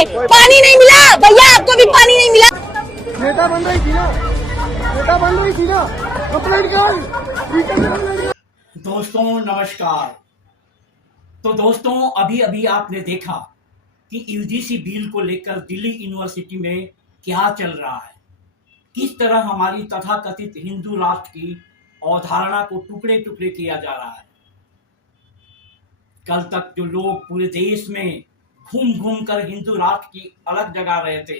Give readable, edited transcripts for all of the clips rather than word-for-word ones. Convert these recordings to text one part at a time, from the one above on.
पानी नहीं मिला भैया, आपको भी पानी नहीं मिला। नेता बन रही थी ना, कंप्लेंट कर। दोस्तों नमस्कार। तो दोस्तों अभी अभी आपने देखा कि यूजीसी बिल को लेकर दिल्ली यूनिवर्सिटी में क्या चल रहा है, किस तरह हमारी तथाकथित हिंदू राष्ट्र की अवधारणा को टुकड़े टुकड़े किया जा रहा है। कल तक जो लोग पूरे देश में घूम घूम कर हिंदू राष्ट्र की अलग जगा रहे थे,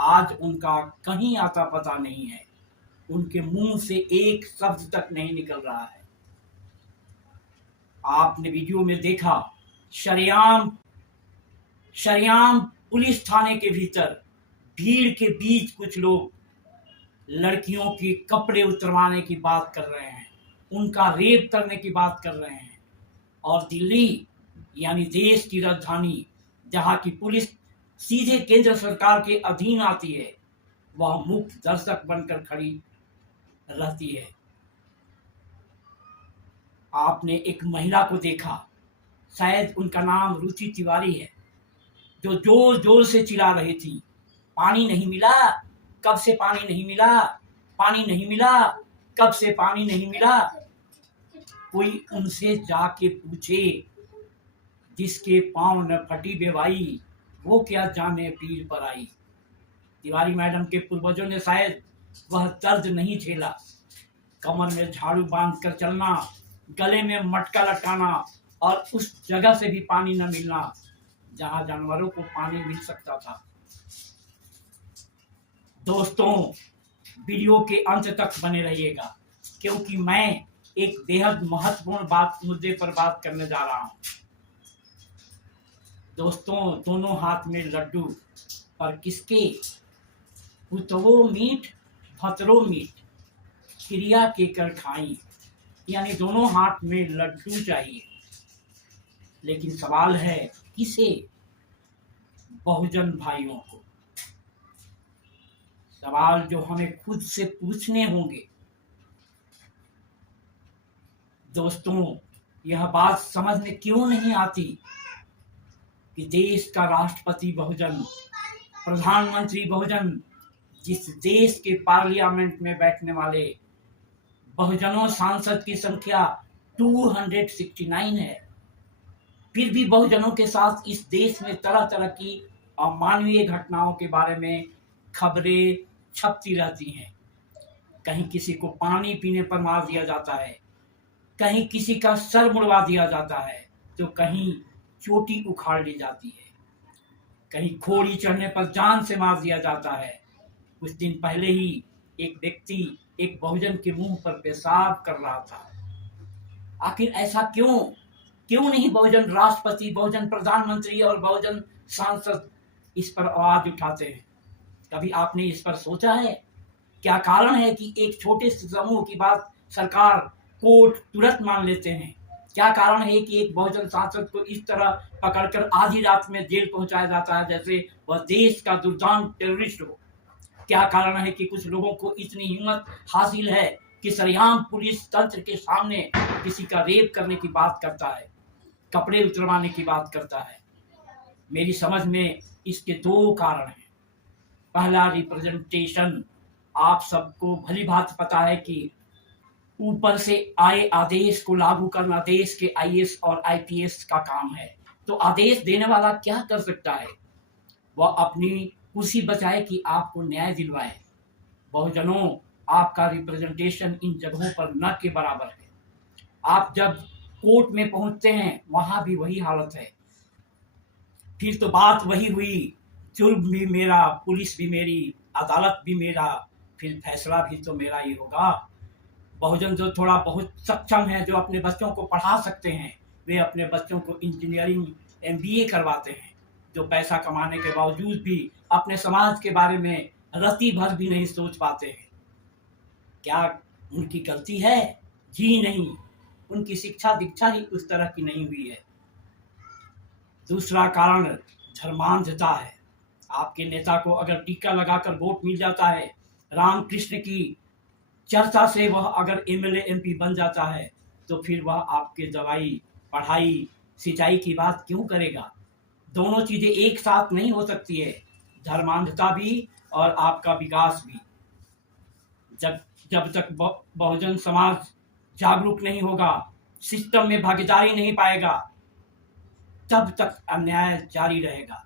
आज उनका कहीं आता पता नहीं है, उनके मुंह से एक शब्द तक नहीं निकल रहा है। आपने वीडियो में देखा शरेआम पुलिस थाने के भीतर भीड़ के बीच कुछ लोग लड़कियों के कपड़े उतरवाने की बात कर रहे हैं, उनका रेप करने की बात कर रहे हैं। और दिल्ली यानी देश की राजधानी, जहां की पुलिस सीधे केंद्र सरकार के अधीन आती है, वह मुख्य दर्शक बनकर खड़ी रहती है। आपने एक महिला को देखा, शायद उनका नाम रुचि तिवारी है, जो जोर जोर से चिल्ला रही थी, पानी नहीं मिला, कब से पानी नहीं मिला, पानी नहीं मिला, कब से पानी नहीं मिला। कोई उनसे जाके पूछे, जिसके पांव न फटी बेवाई, वो क्या जाने पीर पर आई। तिवारी मैडम के पूर्वजों ने शायद वह दर्द नहीं झेला। कमर में झाड़ू बांध कर चलना, गले में मटका लटकाना और उस जगह से भी पानी न मिलना जहां जानवरों को पानी मिल सकता था। दोस्तों वीडियो के अंत तक बने रहिएगा, क्योंकि मैं एक बेहद महत्वपूर्ण मुद्दे पर बात करने जा रहा हूं। दोस्तों दोनों हाथ में लड्डू, पर किसके? पुतवो मीठ भतरो मीठ, क्रिया के कर खाई, यानी दोनों हाथ में लड्डू चाहिए। लेकिन सवाल है किसे? बहुजन भाइयों को। सवाल जो हमें खुद से पूछने होंगे। दोस्तों यह बात समझ में क्यों नहीं आती कि देश का राष्ट्रपति बहुजन, प्रधानमंत्री बहुजन, जिस देश के पार्लियामेंट में बैठने वाले बहुजनों सांसद की संख्या 269 है, फिर भी बहुजनों के साथ इस देश में तरह तरह की अमानवीय घटनाओं के बारे में खबरें छपती रहती हैं। कहीं किसी को पानी पीने पर मार दिया जाता है, कहीं किसी का सर मुड़वा दिया जाता है, तो कहीं चोटी उखाड़ ली जाती है, कहीं घोड़ी चढ़ने पर जान से मार दिया जाता है। कुछ दिन पहले ही एक व्यक्ति एक बहुजन के मुंह पर पेशाब कर रहा था। आखिर ऐसा क्यों नहीं बहुजन राष्ट्रपति, बहुजन प्रधानमंत्री और बहुजन सांसद इस पर आवाज उठाते हैं? कभी आपने इस पर सोचा है? क्या कारण है कि एक छोटे समूह की बात सरकार, कोर्ट तुरंत मान लेते हैं? क्या कारण है कि एक बहुजन सांसद को इस तरह पकड़कर आधी रात में जेल पहुंचाया जाता है जैसे वह देश का दुर्दांत टेररिस्ट हो? क्या कारण है कि कुछ लोगों को इतनी हिम्मत हासिल है कि सरेआम पुलिस तंत्र के सामने किसी का रेप करने की बात करता है, कपड़े उतरवाने की बात करता है? मेरी समझ में इसके दो कारण हैं। पहला, रिप्रेजेंटेशन। आप सबको भली भांति पता है कि ऊपर से आए आदेश को लागू करना देश के आईएएस और आईपीएस का काम है। तो आदेश देने वाला क्या कर सकता है? वह अपनी कुर्सी बचाए कि आपको न्याय दिलवाए। बहुजनों, आपका रिप्रेजेंटेशन इन जगहों पर न के बराबर है। आप जब कोर्ट में पहुंचते हैं, वहां भी वही हालत है। फिर तो बात वही हुई, जुर्म भी मेरा, पुलिस भी मेरी, अदालत भी मेरा, फिर फैसला भी तो मेरा ही होगा। बहुजन जो थोड़ा बहुत सक्षम है, जो अपने बच्चों को पढ़ा सकते हैं, वे अपने बच्चों को इंजीनियरिंग एमबीए करवाते हैं। जो पैसा कमाने के बावजूद भी अपने समाज के बारे में रत्ती भर भी नहीं सोच पाते हैं। क्या उनकी गलती है? जी नहीं, उनकी शिक्षा दीक्षा ही उस तरह की नहीं हुई है। दूसरा कारण धर्मांधता है। आपके नेता को अगर टीका लगाकर वोट मिल जाता है, रामकृष्ण की चर्चा से वह अगर एमएलए एमपी बन जाता है, तो फिर वह आपके दवाई, पढ़ाई, सिंचाई की बात क्यों करेगा? दोनों चीजें एक साथ नहीं हो सकती है, धर्मांधता भी और आपका विकास भी। जब तक बहुजन समाज जागरूक नहीं होगा, सिस्टम में भागीदारी नहीं पाएगा, तब तक अन्याय जारी रहेगा।